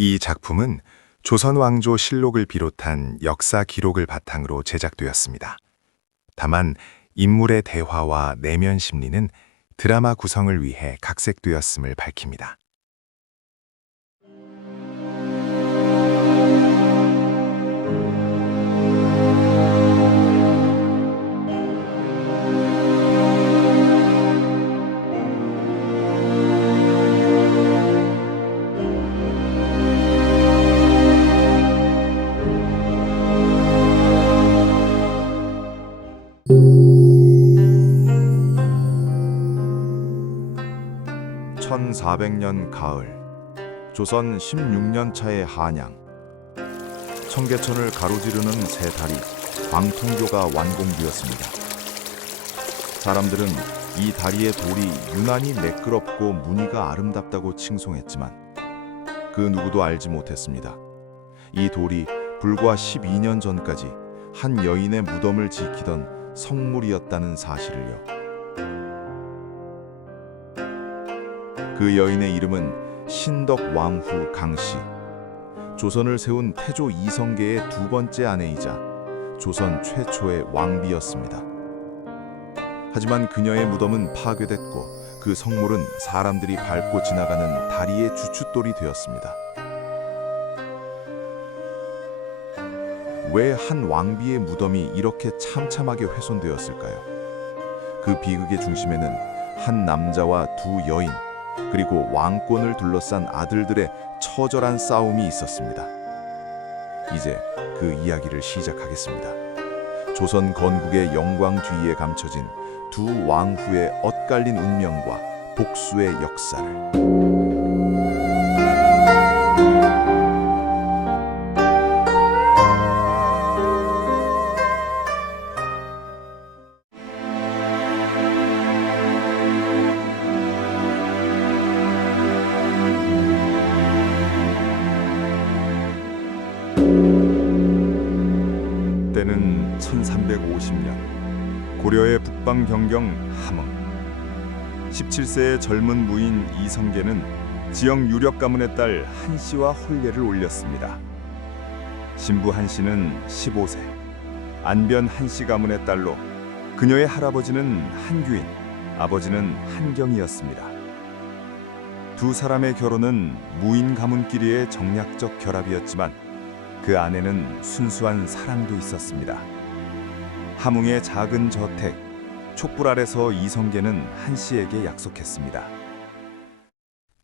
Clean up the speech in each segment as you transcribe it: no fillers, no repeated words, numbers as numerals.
이 작품은 조선 왕조 실록을 비롯한 역사 기록을 바탕으로 제작되었습니다. 다만 인물의 대화와 내면 심리는 드라마 구성을 위해 각색되었음을 밝힙니다. (1400년) 가을, 조선 16년 차의 한양. 청계천을 가로지르는 새 다리 광통교가 완공되었습니다. 사람들은 이 다리의 돌이 유난히 매끄럽고 무늬가 아름답다고 칭송했지만 그 누구도 알지 못했습니다. 이 돌이 불과 12년 전까지 한 여인의 무덤을 지키던 성물이었다는 사실을요. 그 여인의 이름은 신덕 왕후 강씨, 조선을 세운 태조 이성계의 두 번째 아내이자 조선 최초의 왕비였습니다. 하지만 그녀의 무덤은 파괴됐고 그 성물은 사람들이 밟고 지나가는 다리의 주춧돌이 되었습니다. 왜 한 왕비의 무덤이 이렇게 참참하게 훼손되었을까요? 그 비극의 중심에는 한 남자와 두 여인, 그리고 왕권을 둘러싼 아들들의 처절한 싸움이 있었습니다. 이제 그 이야기를 시작하겠습니다. 조선 건국의 영광 뒤에 감춰진 두 왕후의 엇갈린 운명과 복수의 역사를. 때는 1350년 고려의 북방 경경 함흥. 17세의 젊은 무인 이성계는 지역 유력 가문의 딸 한씨와 혼례를 올렸습니다. 신부 한씨는 15세, 안변 한씨 가문의 딸로 그녀의 할아버지는 한규인, 아버지는 한경이었습니다. 두 사람의 결혼은 무인 가문끼리의 정략적 결합이었지만 그 안에는 순수한 사랑도 있었습니다. 함흥의 작은 저택, 촛불 아래서 이성계는 한씨에게 약속했습니다.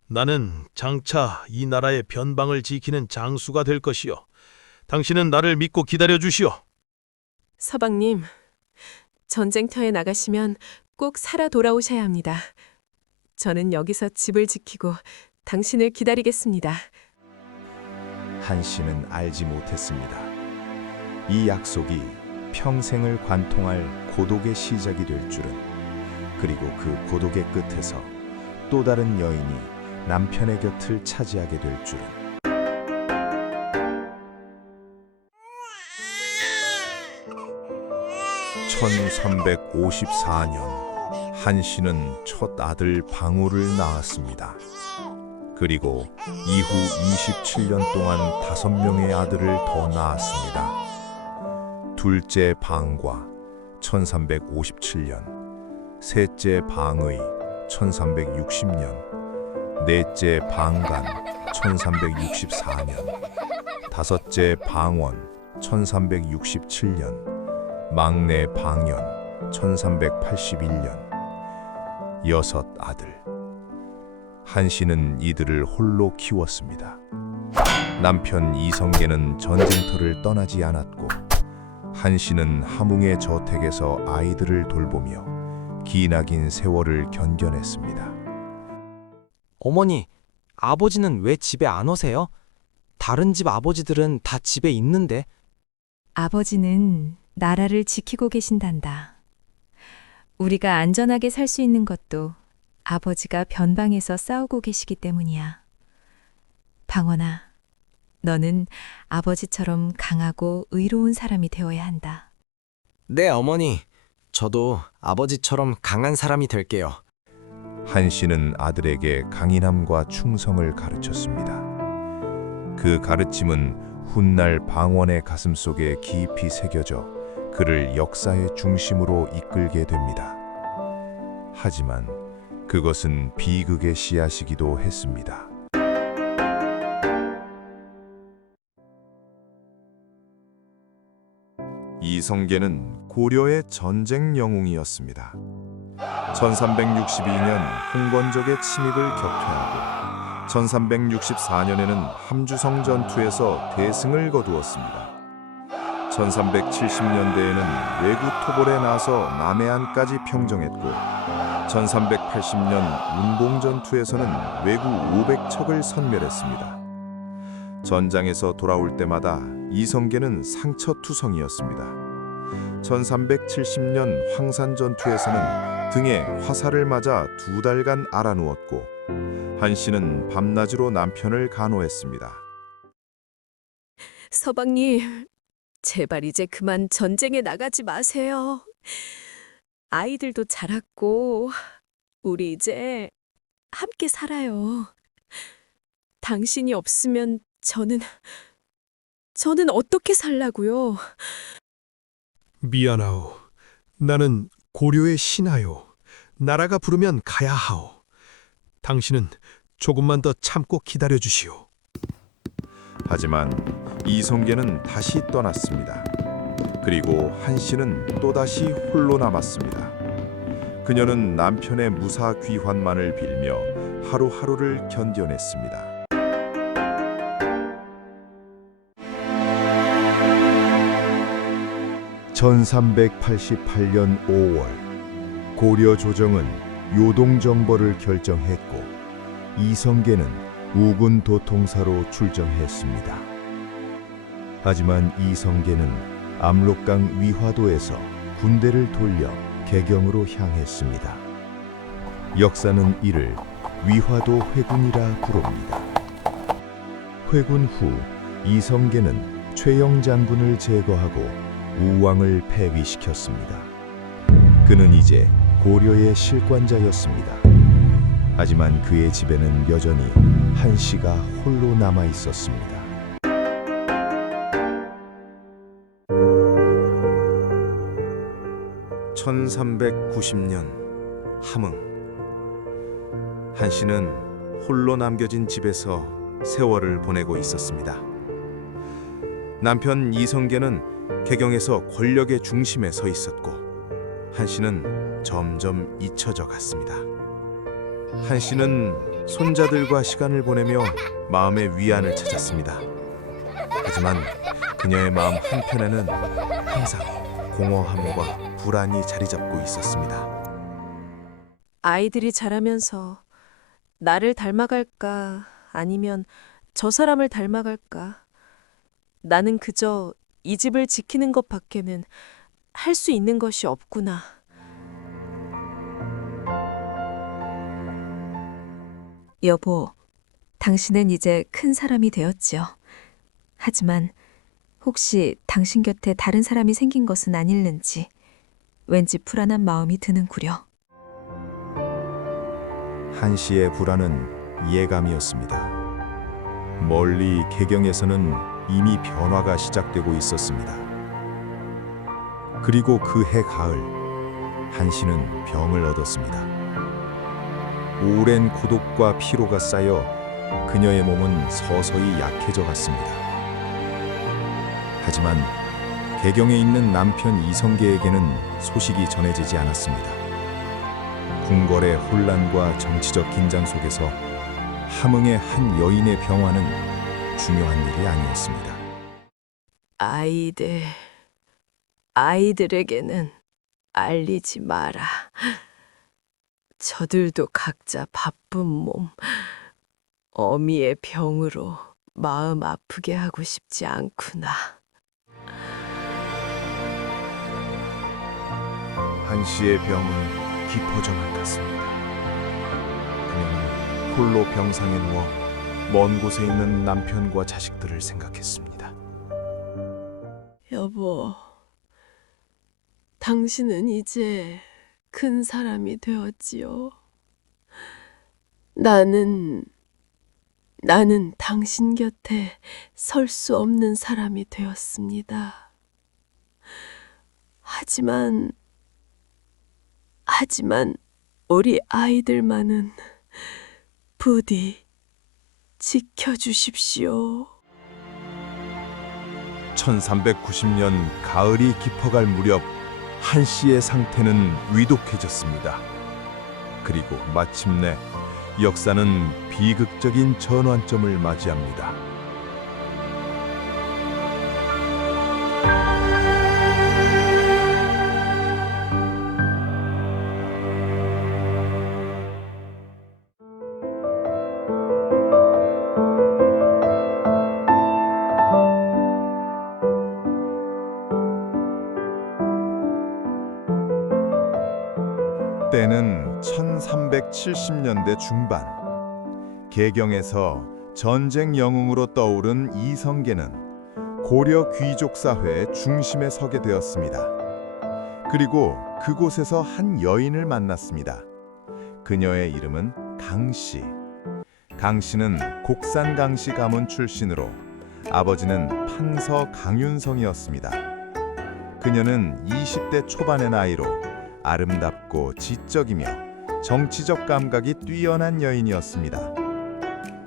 나는 장차 이 나라의 변방을 지키는 장수가 될 것이요. 당신은 나를 믿고 기다려 주시오. 서방님, 전쟁터에 나가시면 꼭 살아 돌아오셔야 합니다. 저는 여기서 집을 지키고 당신을 기다리겠습니다. 한씨는 알지 못했습니다. 이 약속이 평생을 관통할 고독의 시작이 될 줄은, 그리고 그 고독의 끝에서 또 다른 여인이 남편의 곁을 차지하게 될 줄은. (1354년) 한씨는 첫 아들 방우를 낳았습니다. 그리고 이후 27년 동안 5명의 아들을 더 낳았습니다. 둘째 방과 1357년, 셋째 방의 1360년, 넷째 방간 1364년, 다섯째 방원 1367년, 막내 방연 1381년, 여섯 아들. 한씨는 이들을 홀로 키웠습니다. 남편 이성계는 전쟁터를 떠나지 않았고, 한씨는 함흥의 저택에서 아이들을 돌보며 기나긴 세월을 견뎌냈습니다. 어머니, 아버지는 왜 집에 안 오세요? 다른 집 아버지들은 다 집에 있는데. 아버지는 나라를 지키고 계신단다. 우리가 안전하게 살 수 있는 것도 아버지가 변방에서 싸우고 계시기 때문이야. 방원아, 너는 아버지처럼 강하고 의로운 사람이 되어야 한다. 네, 어머니. 저도 아버지처럼 강한 사람이 될게요. 한씨는 아들에게 강인함과 충성을 가르쳤습니다. 그 가르침은 훗날 방원의 가슴속에 깊이 새겨져 그를 역사의 중심으로 이끌게 됩니다. 하지만 그것은 비극의 씨앗이기도 했습니다. 이성계는 고려의 전쟁 영웅이었습니다. 1362년 홍건적의 침입을 격퇴하고 1364년에는 함주성 전투에서 대승을 거두었습니다. 1370년대에는 외구 토벌에 나서 남해안까지 평정했고 1380년 운봉 전투에서는 외구 500척을 선멸했습니다. 전장에서 돌아올 때마다 이성계는 상처투성이었습니다. 1370년 황산 전투에서는 등에 화살을 맞아 2달간 앓아누웠고 한씨는 밤낮으로 남편을 간호했습니다. 서방님, 제발 이제 그만 전쟁에 나가지 마세요. 아이들도 자랐고 우리 이제 함께 살아요. 당신이 없으면 저는 어떻게 살라고요? 미안하오. 나는 고려의 신하요. 나라가 부르면 가야 하오. 당신은 조금만 더 참고 기다려 주시오. 하지만 이성계는 다시 떠났습니다. 그리고 한씨는 또다시 홀로 남았습니다. 그녀는 남편의 무사 귀환만을 빌며 하루하루를 견뎌냈습니다. (1388년 5월) 고려 조정은 요동정벌을 결정했고 이성계는 우군 도통사로 출정했습니다. 하지만 이성계는 압록강 위화도에서 군대를 돌려 개경으로 향했습니다. 역사는 이를 위화도 회군이라 부릅니다. 회군 후 이성계는 최영 장군을 제거하고 우왕을 폐위시켰습니다. 그는 이제 고려의 실관자였습니다. 하지만 그의 집에는 여전히 한씨가 홀로 남아 있었습니다. (1390년) 함흥. 한씨는 홀로 남겨진 집에서 세월을 보내고 있었습니다. 남편 이성계는 개경에서 권력의 중심에 서 있었고 한씨는 점점 잊혀져 갔습니다. 한씨는 손자들과 시간을 보내며 마음의 위안을 찾았습니다. 하지만 그녀의 마음 한편에는 항상 공허함과 불안이 자리 잡고 있었습니다. 아이들이 자라면서 나를 닮아갈까 아니면 저 사람을 닮아갈까. 나는 그저 이 집을 지키는 것밖에는 할 수 있는 것이 없구나. 여보, 당신은 이제 큰 사람이 되었지요. 하지만 혹시 당신 곁에 다른 사람이 생긴 것은 아닐는지 왠지 불안한 마음이 드는구려. 한씨의 불안은 예감이었습니다. 멀리 개경에서는 이미 변화가 시작되고 있었습니다. 그리고 그해 가을, 한씨는 병을 얻었습니다. 오랜 고독과 피로가 쌓여 그녀의 몸은 서서히 약해져 갔습니다. 하지만 개경에 있는 남편 이성계에게는 소식이 전해지지 않았습니다. 궁궐의 혼란과 정치적 긴장 속에서 함흥의 한 여인의 병화는 중요한 일이 아니었습니다. 아이들에게는 알리지 마라. 저들도 각자 바쁜 몸, 어미의 병으로 마음 아프게 하고 싶지 않구나. 한씨의 병은 깊어져만 갔습니다. 그녀는 홀로 병상에 누워 먼 곳에 있는 남편과 자식들을 생각했습니다. 여보, 당신은 이제 큰 사람이 되었지요. 나는 나는 당신 곁에 설 수 없는 사람이 되었습니다. 하지만 우리 아이들만은 부디 지켜주십시오. 1390년 가을이 깊어갈 무렵 한 씨의 상태는 위독해졌습니다. 그리고 마침내 역사는 비극적인 전환점을 맞이합니다. 때는 1370년대 중반. 개경에서 전쟁 영웅으로 떠오른 이성계는 고려 귀족 사회의 중심에 서게 되었습니다. 그리고 그곳에서 한 여인을 만났습니다. 그녀의 이름은 강씨. 강씨는 곡산 강씨 가문 출신으로 아버지는 판서 강윤성이었습니다. 그녀는 20대 초반의 나이로 아름답고 지적이며 정치적 감각이 뛰어난 여인이었습니다.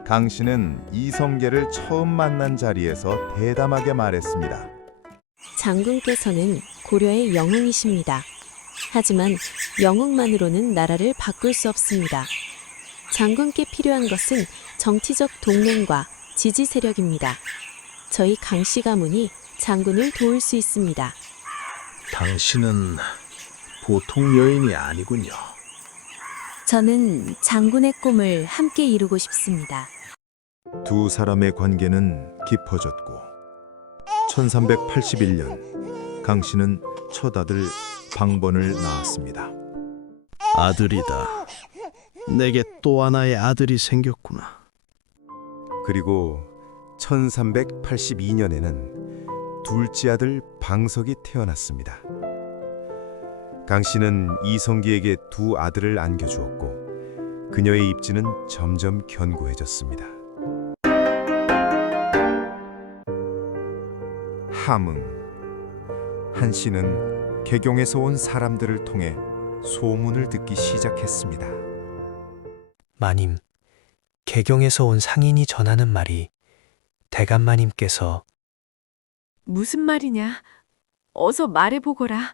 강씨는 이성계를 처음 만난 자리에서 대담하게 말했습니다. 장군께서는 고려의 영웅이십니다. 하지만 영웅만으로는 나라를 바꿀 수 없습니다. 장군께 필요한 것은 정치적 동맹과 지지 세력입니다. 저희 강씨 가문이 장군을 도울 수 있습니다. 당신은 보통 여인이 아니군요. 저는 장군의 꿈을 함께 이루고 싶습니다. 두 사람의 관계는 깊어졌고 1381년 강씨는 첫 아들 방번을 낳았습니다. 아들이다. 내게 또 하나의 아들이 생겼구나. 그리고 1382년에는 둘째 아들 방석이 태어났습니다. 강씨는 이성계에게 두 아들을 안겨주었고 그녀의 입지는 점점 견고해졌습니다. 함흥. 한씨는 개경에서 온 사람들을 통해 소문을 듣기 시작했습니다. 마님, 개경에서 온 상인이 전하는 말이 대감마님께서 무슨 말이냐? 어서 말해보거라.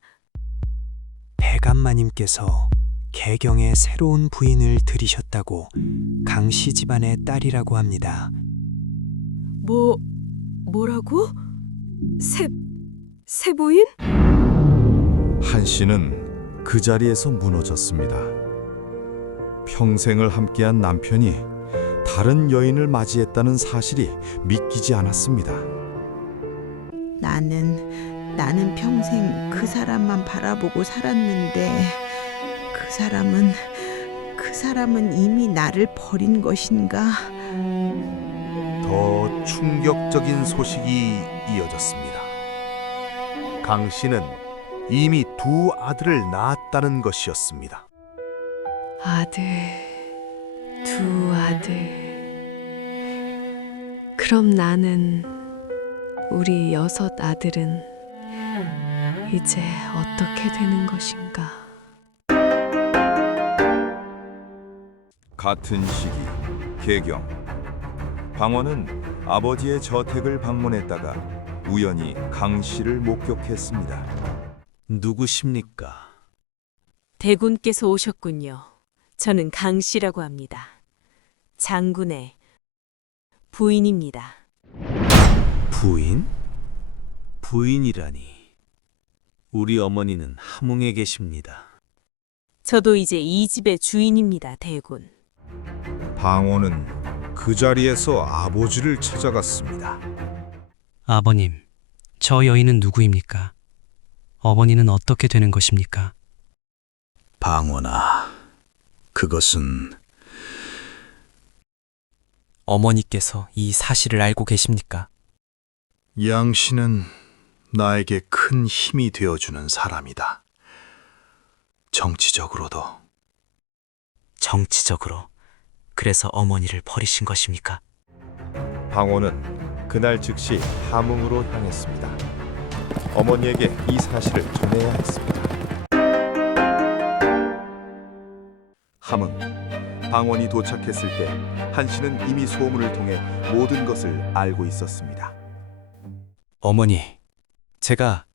대감마님께서 개경에 새로운 부인을 들이셨다고 강씨 집안의 딸이라고 합니다. 뭐라고? 세부인? 한씨는 그 자리에서 무너졌습니다. 평생을 함께한 남편이 다른 여인을 맞이했다는 사실이 믿기지 않았습니다. 나는 평생 그 사람만 바라보고 살았는데 그 사람은 이미 나를 버린 것인가? 더 충격적인 소식이 이어졌습니다. 강 씨는 이미 두 아들을 낳았다는 것이었습니다. 두 아들. 그럼 나는 우리 6 아들은 이제 어떻게 되는 것인가? 같은 시기 개경. 방원은 아버지의 저택을 방문했다가 우연히 강씨를 목격했습니다. 누구십니까? 대군께서 오셨군요. 저는 강씨라고 합니다. 장군의 부인입니다. 부인? 부인이라니. 우리 어머니는 함흥에 계십니다. 저도 이제 이 집의 주인입니다, 대군. 방원은 그 자리에서 아버지를 찾아갔습니다. 아버님, 저 여인은 누구입니까? 어머니는 어떻게 되는 것입니까? 방원아, 그것은 어머니께서 이 사실을 알고 계십니까? 양 씨는 나에게 큰 힘이 되어주는 사람이다. 정치적으로도. 정치적으로 그래서 어머니를 버리신 것입니까? 방원은 그날 즉시 함흥으로 향했습니다. 어머니에게 이 사실을 전해야 했습니다. 함흥. 방원이 도착했을 때 한씨는 이미 소문을 통해 모든 것을 알고 있었습니다. 어머니, 제가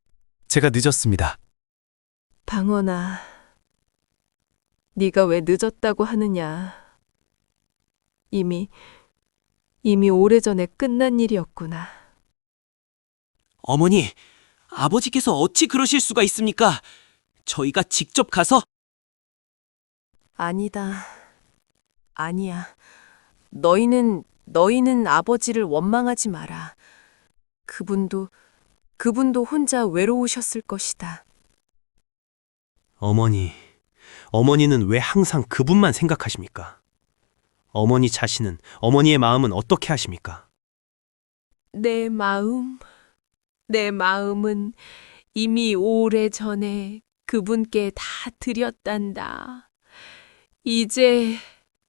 늦었습니다. 방원아, 네가 왜 늦었다고 하느냐. 이미 오래전에 끝난 일이었구나. 어머니, 아버지께서 어찌 그러실 수가 있습니까? 저희가 직접 가서 아니다. 아니야. 너희는 아버지를 원망하지 마라. 그분도 혼자 외로우셨을 것이다. 어머니는 왜 항상 그분만 생각하십니까? 어머니 자신은, 어머니의 마음은 어떻게 하십니까? 내 마음은 이미 오래전에 그분께 다 드렸단다. 이제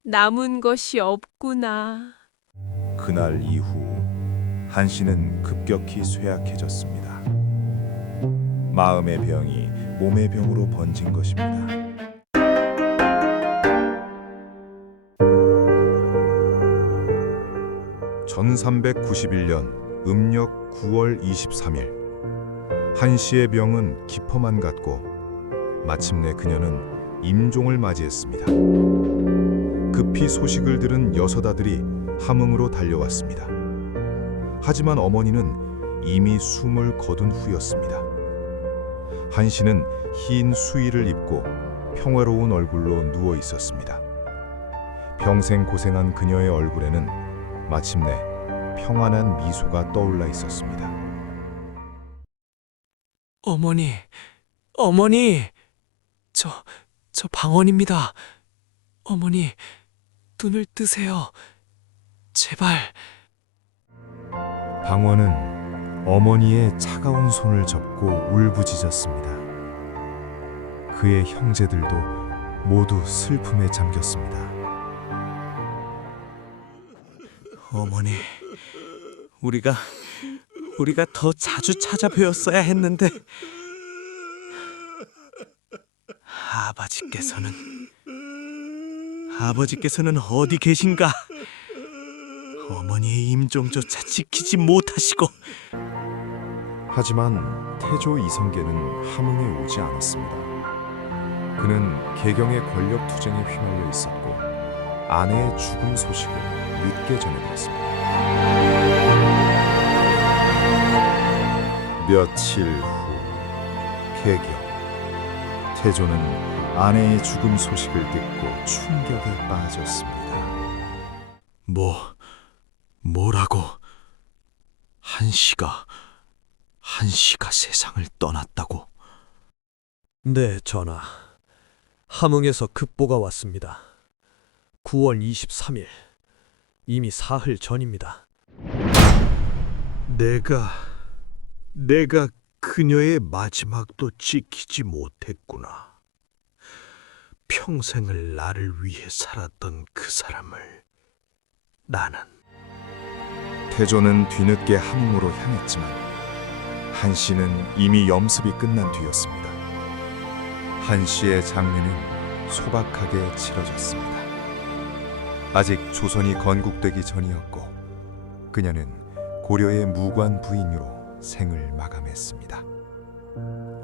남은 것이 없구나. 그날 이후 한씨는 급격히 쇠약해졌습니다. 마음의 병이 몸의 병으로 번진 것입니다. (1391년) 음력 9월 23일 한씨의 병은 깊어만 갔고 마침내 그녀는 임종을 맞이했습니다. 급히 소식을 들은 여섯 아들이 함흥으로 달려왔습니다. 하지만 어머니는 이미 숨을 거둔 후였습니다. 한씨는 흰 수의를 입고 평화로운 얼굴로 누워 있었습니다. 평생 고생한 그녀의 얼굴에는 마침내 평안한 미소가 떠올라 있었습니다. 어머니, 저 방언입니다. 어머니, 눈을 뜨세요. 제발. 방원은 어머니의 차가운 손을 잡고 울부짖었습니다. 그의 형제들도 모두 슬픔에 잠겼습니다. 어머니, 우리가 더 자주 찾아뵈었어야 했는데 아버지께서는 어디 계신가? 어머니의 임종조차 지키지 못하시고. 하지만 태조 이성계는 함흥에 오지 않았습니다. 그는 개경의 권력 투쟁에 휘말려 있었고 아내의 죽음 소식을 늦게 전해들었습니다. 며칠 후 개경. 태조는 아내의 죽음 소식을 듣고 충격에 빠졌습니다. 뭐라고? 한씨가 세상을 떠났다고? 네, 전하. 함흥에서 급보가 왔습니다. 9월 23일. 이미 사흘 전입니다. 내가 그녀의 마지막도 지키지 못했구나. 평생을 나를 위해 살았던 그 사람을 나는. 태조는 뒤늦게 함흥으로 향했지만 한씨는 이미 염습이 끝난 뒤였습니다. 한씨의 장례는 소박하게 치러졌습니다. 아직 조선이 건국되기 전이었고 그녀는 고려의 무관 부인으로 생을 마감했습니다.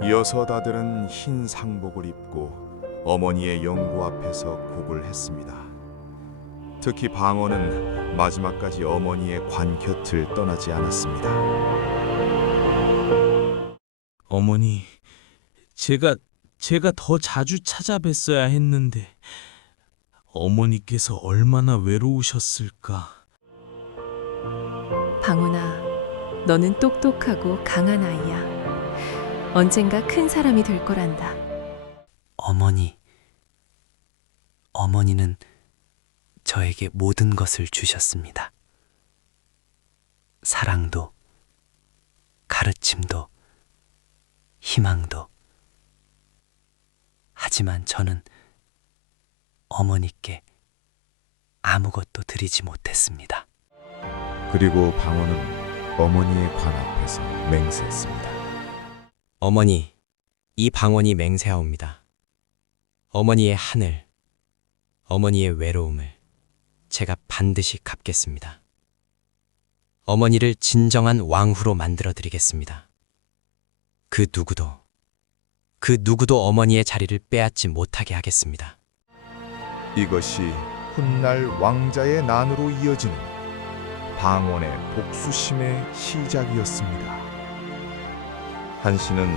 여섯 아들은 흰 상복을 입고 어머니의 영구 앞에서 곡을 했습니다. 특히 방언은 마지막까지 어머니의 관 곁을 떠나지 않았습니다. 어머니, 제가 더 자주 찾아뵀어야 했는데 어머니께서 얼마나 외로우셨을까. 방훈아, 너는 똑똑하고 강한 아이야. 언젠가 큰 사람이 될 거란다. 어머니는 저에게 모든 것을 주셨습니다. 사랑도, 가르침도, 희망도. 하지만 저는 어머니께 아무것도 드리지 못했습니다. 그리고 방원은 어머니의 관 앞에서 맹세했습니다. 어머니, 이 방언이 맹세하옵니다. 어머니의 하늘, 어머니의 외로움을 제가 반드시 갚겠습니다. 어머니를 진정한 왕후로 만들어 드리겠습니다. 그 누구도 어머니의 자리를 빼앗지 못하게 하겠습니다. 이것이 훗날 왕자의 난으로 이어지는 방원의 복수심의 시작이었습니다. 한씨는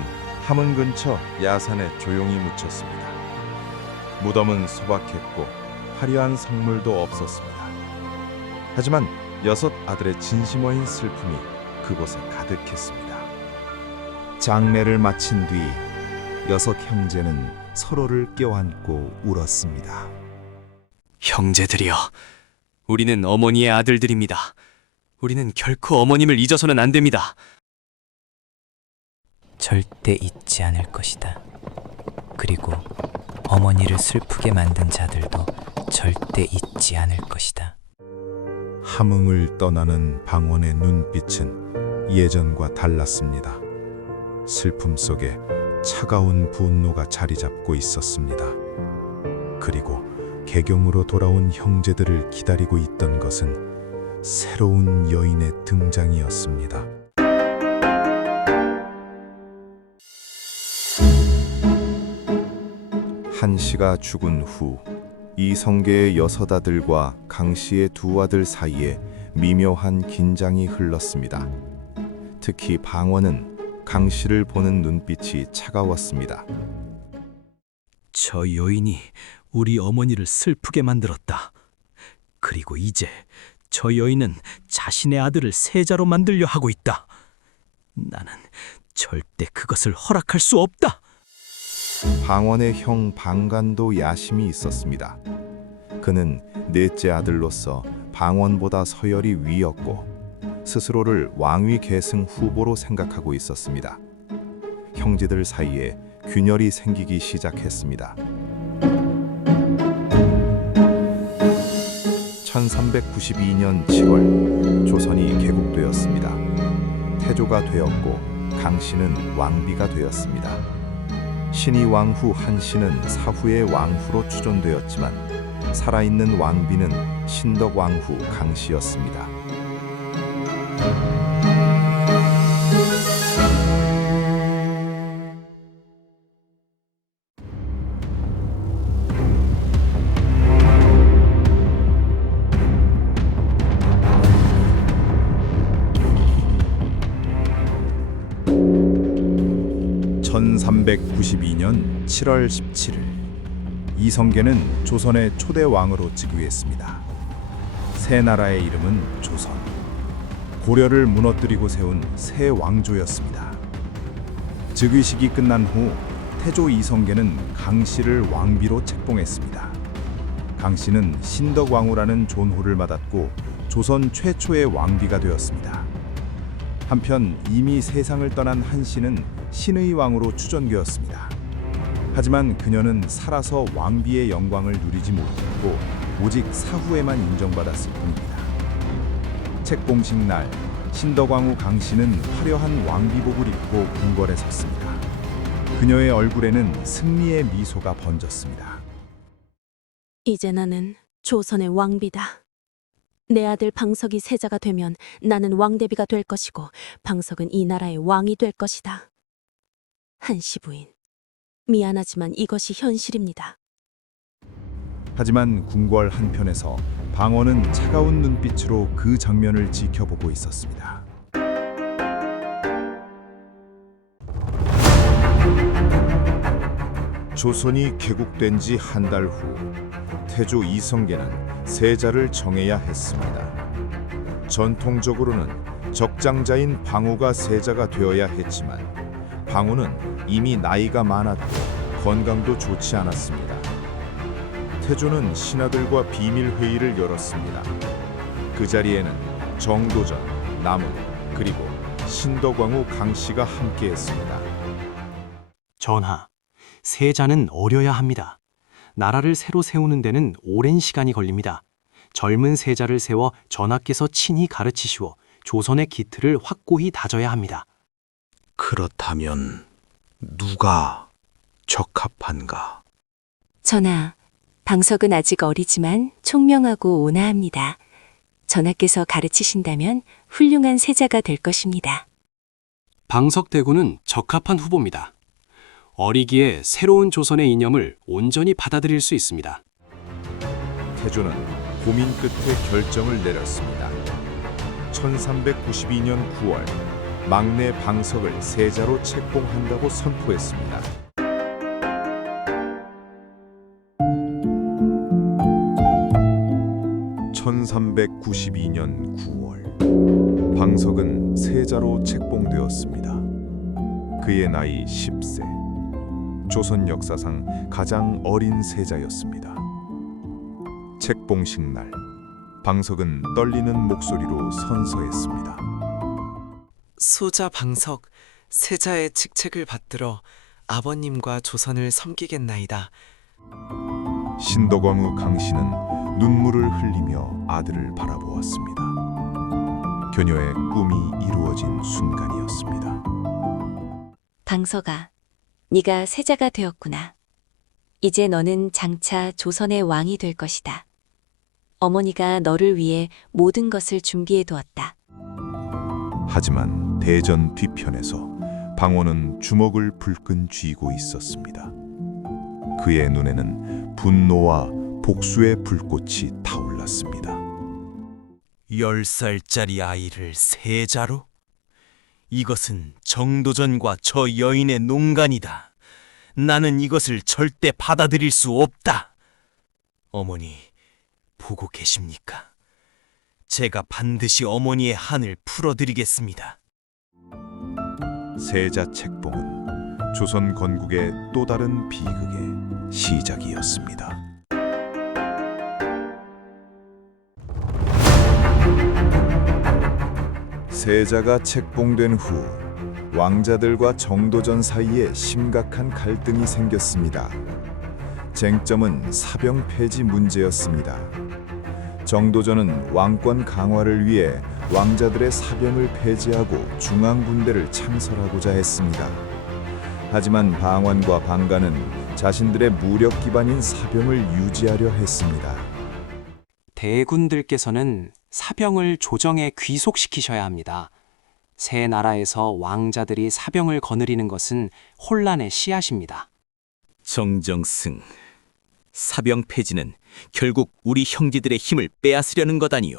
함흥 근처 야산에 조용히 묻혔습니다. 무덤은 소박했고 화려한 성물도 없었습니다. 하지만 6 아들의 진심 어린 슬픔이 그곳에 가득했습니다. 장례를 마친 뒤 6 형제는 서로를 껴안고 울었습니다. 형제들이여, 우리는 어머니의 아들들입니다. 우리는 결코 어머님을 잊어서는 안 됩니다. 절대 잊지 않을 것이다. 그리고 어머니를 슬프게 만든 자들도 절대 잊지 않을 것이다. 함흥을 떠나는 방원의 눈빛은 예전과 달랐습니다. 슬픔 속에 차가운 분노가 자리 잡고 있었습니다. 그리고 개경으로 돌아온 형제들을 기다리고 있던 것은 새로운 여인의 등장이었습니다. 한씨가 죽은 후 이성계의 6 아들과 강씨의 2 아들 사이에 미묘한 긴장이 흘렀습니다. 특히 방원은 강씨를 보는 눈빛이 차가웠습니다. 저 여인이 우리 어머니를 슬프게 만들었다. 그리고 이제 저 여인은 자신의 아들을 세자로 만들려 하고 있다. 나는 절대 그것을 허락할 수 없다. 방원의 형 방간도 야심이 있었습니다. 그는 넷째 아들로서 방원보다 서열이 위였고 스스로를 왕위 계승 후보로 생각하고 있었습니다. 형제들 사이에 균열이 생기기 시작했습니다. 1392년 7월 조선이 개국되었습니다. 태조가 되었고 강씨는 왕비가 되었습니다. 신이 왕후 한씨는 사후의 왕후로 추존되었지만 살아있는 왕비는 신덕 왕후 강씨였습니다. (1392년 7월 17일) 이성계는 조선의 초대 왕으로 즉위했습니다. 새 나라의 이름은 조선. 고려를 무너뜨리고 세운 새 왕조였습니다. 즉위식이 끝난 후 태조 이성계는 강씨를 왕비로 책봉했습니다. 강씨는 신덕왕후라는 존호를 받았고 조선 최초의 왕비가 되었습니다. 한편 이미 세상을 떠난 한씨는 신의 왕으로 추존되었습니다. 하지만 그녀는 살아서 왕비의 영광을 누리지 못했고 오직 사후에만 인정받았을 뿐입니다. 책봉식 날 신덕왕후 강씨는 화려한 왕비복을 입고 궁궐에 섰습니다. 그녀의 얼굴에는 승리의 미소가 번졌습니다. 이제 나는 조선의 왕비다. 내 아들 방석이 세자가 되면 나는 왕대비가 될 것이고 방석은 이 나라의 왕이 될 것이다. 한씨 부인, 미안하지만 이것이 현실입니다. 하지만 궁궐 한편에서 방원은 차가운 눈빛으로 그 장면을 지켜보고 있었습니다. 조선이 개국된 지 한 달 후 태조 이성계는 세자를 정해야 했습니다. 전통적으로는 적장자인 방우가 세자가 되어야 했지만 방우는 이미 나이가 많았고 건강도 좋지 않았습니다. 태조는 신하들과 비밀 회의를 열었습니다. 그 자리에는 정도전, 남은, 그리고 신덕왕후 강씨가 함께했습니다. 전하, 세자는 어려야 합니다. 나라를 새로 세우는 데는 오랜 시간이 걸립니다. 젊은 세자를 세워 전하께서 친히 가르치시오 조선의 기틀을 확고히 다져야 합니다. 그렇다면 누가 적합한가? 전하, 방석은 아직 어리지만 총명하고 온화합니다. 전하께서 가르치신다면 훌륭한 세자가 될 것입니다. 방석대군은 적합한 후보입니다. 어리기에 새로운 조선의 이념을 온전히 받아들일 수 있습니다. 태조는 고민 끝에 결정을 내렸습니다. 1392년 9월 막내 방석을 세자로 책봉한다고 선포했습니다. (1392년 9월) 방석은 세자로 책봉되었습니다. 그의 나이 10세. 조선 역사상 가장 어린 세자였습니다. 책봉식 날, 방석은 떨리는 목소리로 선서했습니다. 소자 방석, 세자의 직책을 받들어 아버님과 조선을 섬기겠나이다. 신덕왕후 강씨는 눈물을 흘리며 아들을 바라보았습니다. 그녀의 꿈이 이루어진 순간이었습니다. 방석아, 네가 세자가 되었구나. 이제 너는 장차 조선의 왕이 될 것이다. 어머니가 너를 위해 모든 것을 준비해 두었다. 하지만 대전 뒤편에서 방원은 주먹을 불끈 쥐고 있었습니다. 그의 눈에는 분노와 복수의 불꽃이 타올랐습니다. 10살짜리 아이를 세자로? 이것은 정도전과 저 여인의 농간이다. 나는 이것을 절대 받아들일 수 없다. 어머니, 보고 계십니까? 제가 반드시 어머니의 한을 풀어드리겠습니다. 세자 책봉은 조선 건국의 또 다른 비극의 시작이었습니다. 세자가 책봉된 후 왕자들과 정도전 사이에 심각한 갈등이 생겼습니다. 쟁점은 사병 폐지 문제였습니다. 정도전은 왕권 강화를 위해 왕자들의 사병을 폐지하고 중앙군대를 창설하고자 했습니다. 하지만 방원과 방가는 자신들의 무력 기반인 사병을 유지하려 했습니다. 대군들께서는 사병을 조정에 귀속시키셔야 합니다. 새 나라에서 왕자들이 사병을 거느리는 것은 혼란의 씨앗입니다. 정정승, 사병 폐지는 결국 우리 형제들의 힘을 빼앗으려는 것 아니오.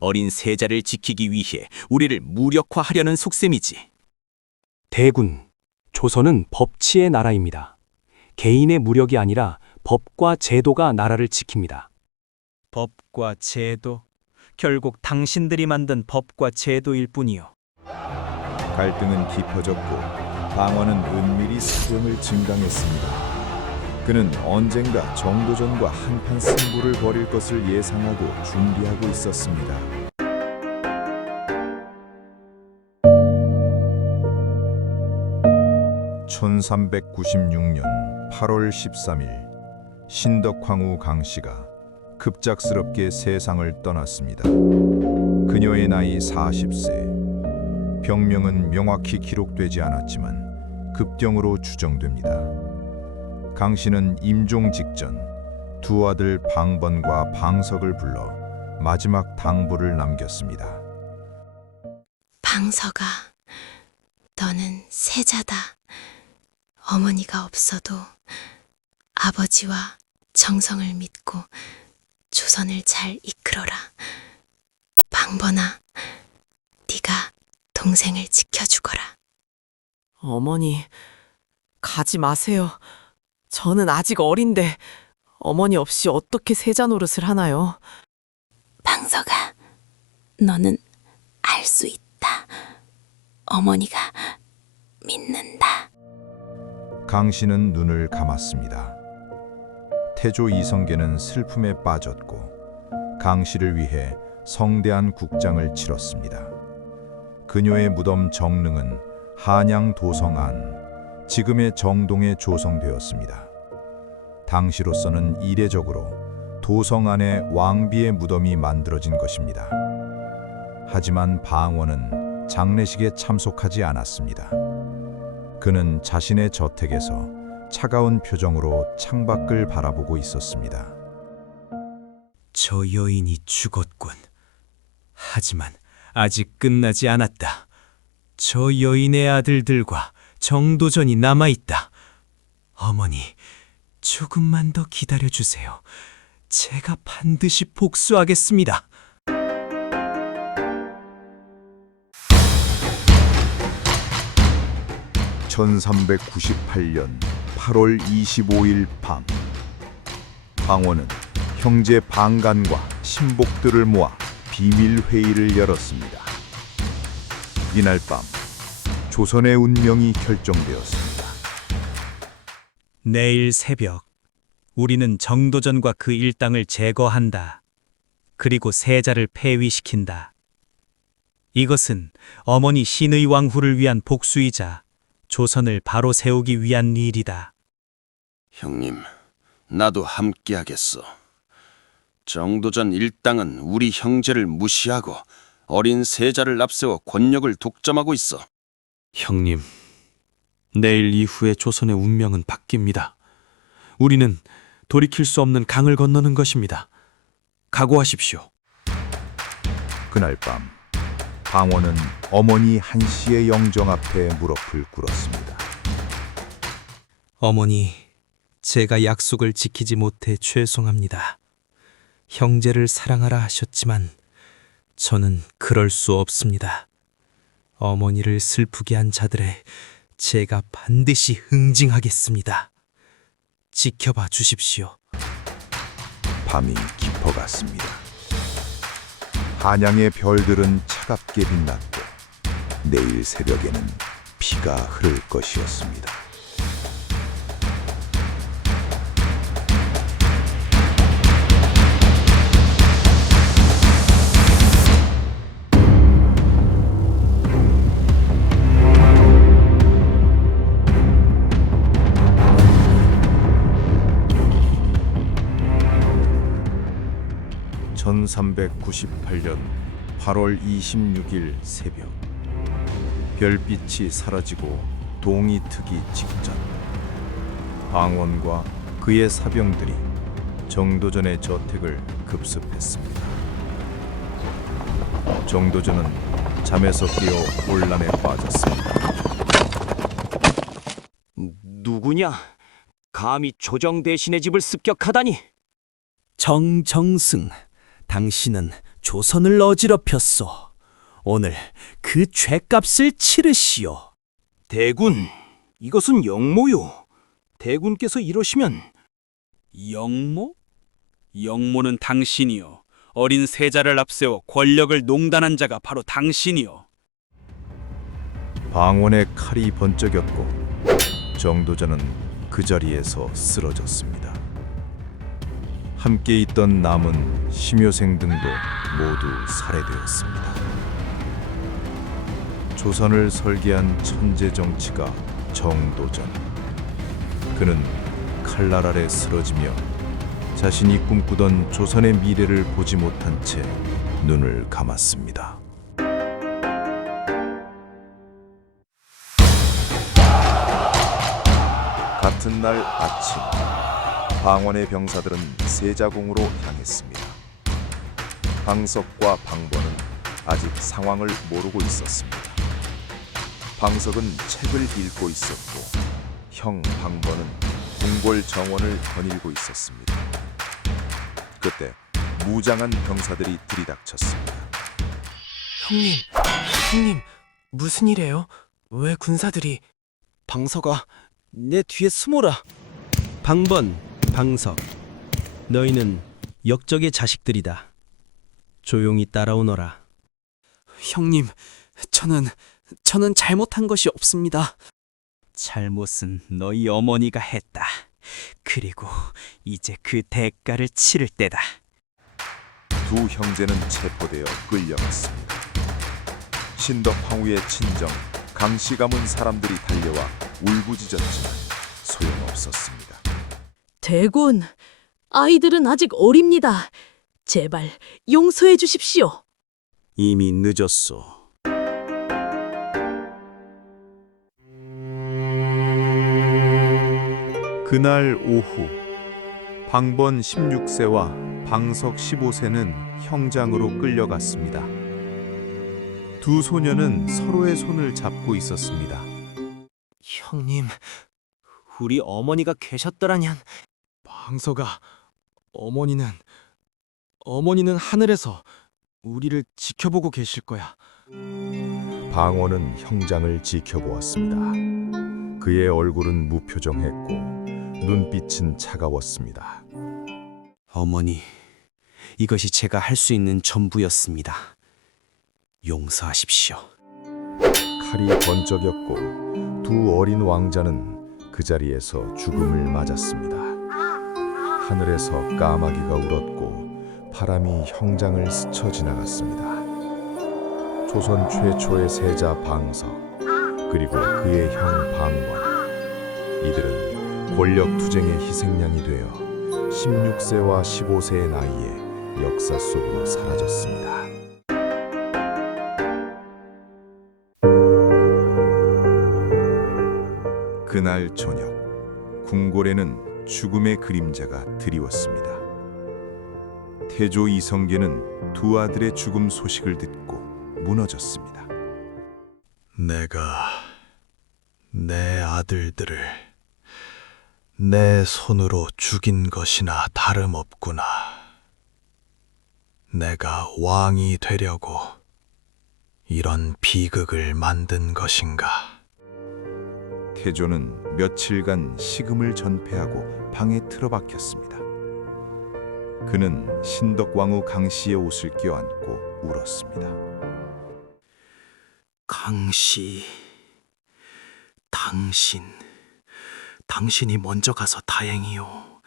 어린 세자를 지키기 위해 우리를 무력화하려는 속셈이지. 대군, 조선은 법치의 나라입니다. 개인의 무력이 아니라 법과 제도가 나라를 지킵니다. 법과 제도, 결국 당신들이 만든 법과 제도일 뿐이오. 갈등은 깊어졌고 방원은 은밀히 사병을 증강했습니다. 그는 언젠가 정도전과 한판 승부를 벌일 것을 예상하고 준비하고 있었습니다. (1396년 8월 13일) 신덕황후 강씨가 급작스럽게 세상을 떠났습니다. 그녀의 나이 40세. 병명은 명확히 기록되지 않았지만 급경으로 추정됩니다. 강씨는 임종 직전 두 아들 방번과 방석을 불러 마지막 당부를 남겼습니다. 방석아, 너는 세자다. 어머니가 없어도 아버지와 정성을 믿고 조선을 잘 이끌어라. 방번아, 네가 동생을 지켜주거라. 어머니, 가지 마세요. 저는 아직 어린데 어머니 없이 어떻게 세자 노릇을 하나요? 방석아, 너는 알 수 있다. 어머니가 믿는다. 강씨는 눈을 감았습니다. 태조 이성계는 슬픔에 빠졌고 강씨를 위해 성대한 국장을 치렀습니다. 그녀의 무덤 정릉은 한양 도성 안, 지금의 정동에 조성되었습니다. 당시로서는 이례적으로 도성 안에 왕비의 무덤이 만들어진 것입니다. 하지만 방원은 장례식에 참석하지 않았습니다. 그는 자신의 저택에서 차가운 표정으로 창밖을 바라보고 있었습니다. 저 여인이 죽었군. 하지만 아직 끝나지 않았다. 저 여인의 아들들과 정도전이 남아있다. 어머니, 조금만 더 기다려주세요. 제가 반드시 복수하겠습니다. (1398년 8월 25일) 밤, 방원은 형제 방간과 신복들을 모아 비밀 회의를 열었습니다. 이날 밤, 조선의 운명이 결정되었습니다. 내일 새벽, 우리는 정도전과 그 일당을 제거한다. 그리고 세자를 폐위시킨다. 이것은 어머니 신의 왕후를 위한 복수이자 조선을 바로 세우기 위한 일이다. 형님, 나도 함께하겠어. 정도전 일당은 우리 형제를 무시하고 어린 세자를 앞세워 권력을 독점하고 있어. 형님, 내일 이후에 조선의 운명은 바뀝니다. 우리는 돌이킬 수 없는 강을 건너는 것입니다. 각오하십시오. 그날 밤, 방원은 어머니 한씨의 영정 앞에 무릎을 꿇었습니다. 어머니, 제가 약속을 지키지 못해 죄송합니다. 형제를 사랑하라 하셨지만 저는 그럴 수 없습니다. 어머니를 슬프게 한 자들에 제가 반드시 응징하겠습니다. 지켜봐 주십시오. 밤이 깊어갔습니다. 한양의 별들은 차갑게 빛났고 내일 새벽에는 비가 흐를 것이었습니다. (1398년 8월 26일) 새벽, 별빛이 사라지고 동이 트기 직전, 방원과 그의 사병들이 정도전의 저택을 급습했습니다. 정도전은 잠에서 깨어 혼란에 빠졌습니다. 누구냐? 감히 조정 대신의 집을 습격하다니! 정정승, 당신은 조선을 어지럽혔소. 오늘 그 죄값을 치르시오. 대군, 이것은 영모요. 대군께서 이러시면. 영모? 영모는 당신이요. 어린 세자를 앞세워 권력을 농단한 자가 바로 당신이요. 방원의 칼이 번쩍였고 정도전은 그 자리에서 쓰러졌습니다. 함께 있던 남은 심효생 등도 모두 살해되었습니다. 조선을 설계한 천재 정치가 정도전. 그는 칼날 아래 쓰러지며 자신이 꿈꾸던 조선의 미래를 보지 못한 채 눈을 감았습니다. 같은 날 아침, 방원의 병사들은 세자궁으로 향했습니다. 방석과 방번은 아직 상황을 모르고 있었습니다. 방석은 책을 읽고 있었고 형 방번은 궁궐 정원을 거닐고 있었습니다. 그때 무장한 병사들이 들이닥쳤습니다. 형님, 무슨 일이에요? 왜 군사들이... 방석아, 내 뒤에 숨어라. 방번, 방석, 너희는 역적의 자식들이다. 조용히 따라오너라. 형님, 저는 잘못한 것이 없습니다. 잘못은 너희 어머니가 했다. 그리고 이제 그 대가를 치를 때다. 두 형제는 체포되어 끌려갔습니다. 신덕 황후의 친정 강씨 가문 사람들이 달려와 울부짖었지만 소용없었습니다. 대군, 아이들은 아직 어립니다. 제발 용서해 주십시오. 이미 늦었소. 그날 오후 방번 16세와 방석 15세는 형장으로 끌려갔습니다. 두 소녀는 서로의 손을 잡고 있었습니다. 형님, 우리 어머니가 계셨더라면. 방서가 어머니는 하늘에서 우리를 지켜보고 계실 거야. 방원은 형장을 지켜보았습니다. 그의 얼굴은 무표정했고 눈빛은 차가웠습니다. 어머니, 이것이 제가 할 수 있는 전부였습니다. 용서하십시오. 칼이 번쩍였고 두 어린 왕자는 그 자리에서 죽음을 맞았습니다. 하늘에서 까마귀가 울었고 바람이 형장을 스쳐 지나갔습니다. 조선 최초의 세자 방석 그리고 그의 형 방원, 이들은 권력 투쟁의 희생양이 되어 16세와 15세의 나이에 역사 속으로 사라졌습니다. 그날 저녁 궁궐에는 죽음의 그림자가 드리웠습니다. 태조 이성계는 두 아들의 죽음 소식을 듣고 무너졌습니다. 내가 내 아들들을 내 손으로 죽인 것이나 다름없구나. 내가 왕이 되려고 이런 비극을 만든 것인가. 태조는 며칠간 식음을 전폐하고 방에 틀어박혔습니다. 그는 신덕왕후 강씨의 옷을 껴안고 울었습니다. 강씨, 당신이 먼저 가서 다행이요.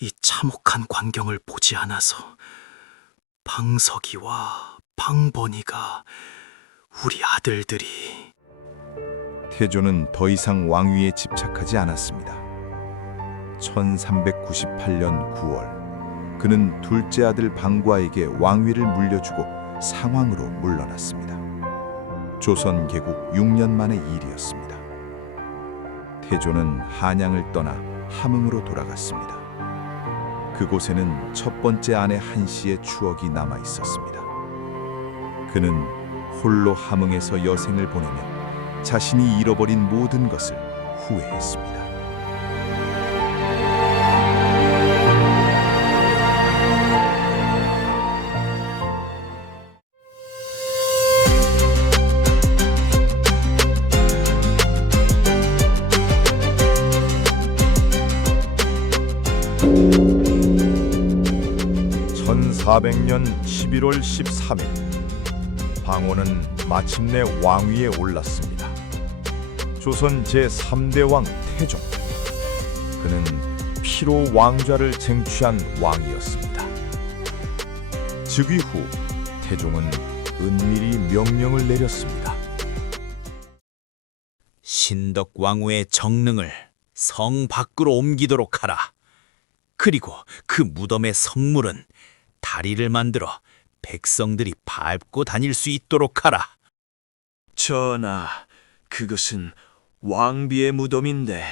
이 참혹한 광경을 보지 않아서 방석이와 방번이가 우리 아들들이. 태조는 더 이상 왕위에 집착하지 않았습니다. 1398년 9월 그는 둘째 아들 방과에게 왕위를 물려주고 상왕으로 물러났습니다. 조선 개국 6년 만의 일이었습니다. 태조는 한양을 떠나 함흥으로 돌아갔습니다. 그곳에는 첫 번째 아내 한씨의 추억이 남아 있었습니다. 그는 홀로 함흥에서 여생을 보내며 자신이 잃어버린 모든 것을 후회했습니다. (1400년 11월 13일) 방원은 마침내 왕위에 올랐습니다. 조선 제3대 왕 태종. 그는 피로 왕좌를 쟁취한 왕이었습니다. 즉위 후 태종은 은밀히 명령을 내렸습니다. 신덕왕후의 정릉을 성 밖으로 옮기도록 하라. 그리고 그 무덤의 성물은 다리를 만들어 백성들이 밟고 다닐 수 있도록 하라. 전하, 그것은 왕비의 무덤인데.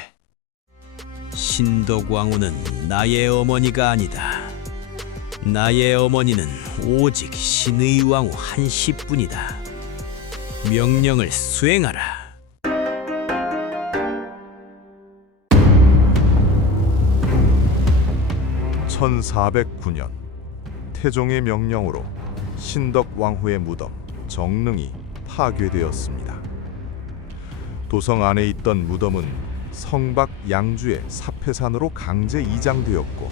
신덕왕후는 나의 어머니가 아니다. 나의 어머니는 오직 신의 왕후 한씨뿐이다. 명령을 수행하라. 1409년 태종의 명령으로 신덕왕후의 무덤 정릉이 파괴되었습니다. 도성 안에 있던 무덤은 성박 양주의 사패산으로 강제 이장되었고,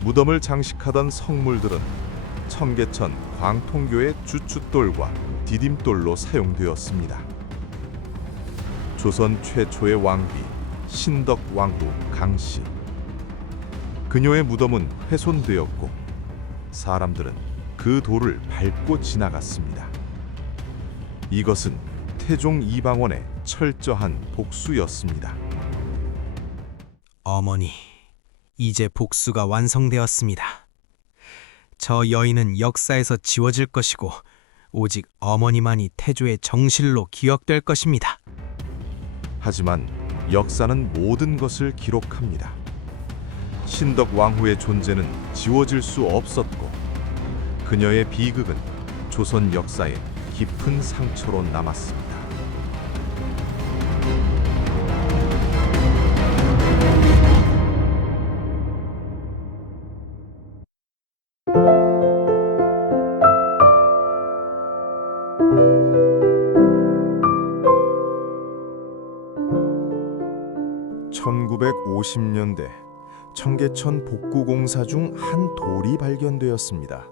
무덤을 장식하던 성물들은 청계천 광통교의 주춧돌과 디딤돌로 사용되었습니다. 조선 최초의 왕비 신덕왕후 강씨. 그녀의 무덤은 훼손되었고 사람들은 그 돌을 밟고 지나갔습니다. 이것은 태종 이방원의 철저한 복수였습니다. 어머니, 이제 복수가 완성되었습니다. 저 여인은 역사에서 지워질 것이고 오직 어머니만이 태조의 정실로 기억될 것입니다. 하지만 역사는 모든 것을 기록합니다. 신덕 왕후의 존재는 지워질 수 없었고 그녀의 비극은 조선 역사에 깊은 상처로 남았습니다. (1950년대) 청계천 복구공사 중 한 돌이 발견되었습니다.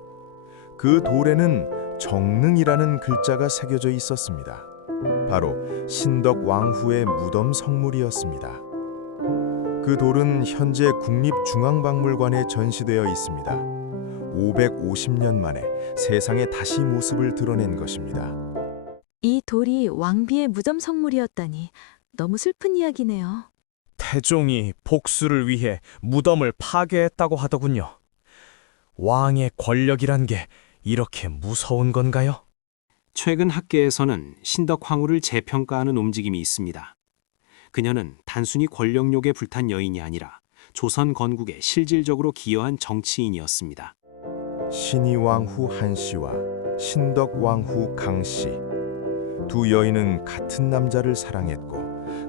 그 돌에는 정능이라는 글자가 새겨져 있었습니다. 바로 신덕 왕후의 무덤 성물이었습니다. 그 돌은 현재 국립중앙박물관에 전시되어 있습니다. 550년 만에 세상에 다시 모습을 드러낸 것입니다. 이 돌이 왕비의 무덤 성물이었다니 너무 슬픈 이야기네요. 태종이 복수를 위해 무덤을 파괴했다고 하더군요. 왕의 권력이란 게 이렇게 무서운 건가요? 최근 학계에서는 신덕 황후를 재평가하는 움직임이 있습니다. 그녀는 단순히 권력욕에 불탄 여인이 아니라 조선 건국에 실질적으로 기여한 정치인이었습니다. 신의 왕후 한씨와 신덕 왕후 강씨, 두 여인은 같은 남자를 사랑했고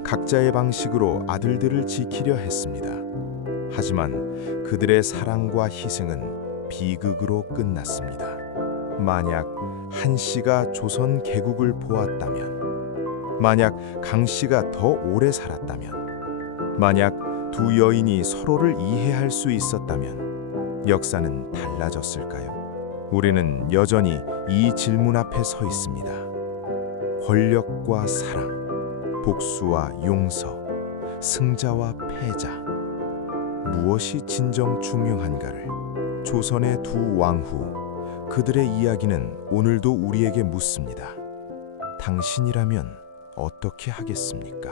각자의 방식으로 아들들을 지키려 했습니다. 하지만 그들의 사랑과 희생은 비극으로 끝났습니다. 만약 한씨가 조선 개국을 보았다면, 만약 강씨가 더 오래 살았다면, 만약 두 여인이 서로를 이해할 수 있었다면 역사는 달라졌을까요? 우리는 여전히 이 질문 앞에 서 있습니다. 권력과 사랑, 복수와 용서, 승자와 패자, 무엇이 진정 중요한가를 조선의 두 왕후, 그들의 이야기는 오늘도 우리에게 묻습니다. 당신이라면 어떻게 하겠습니까?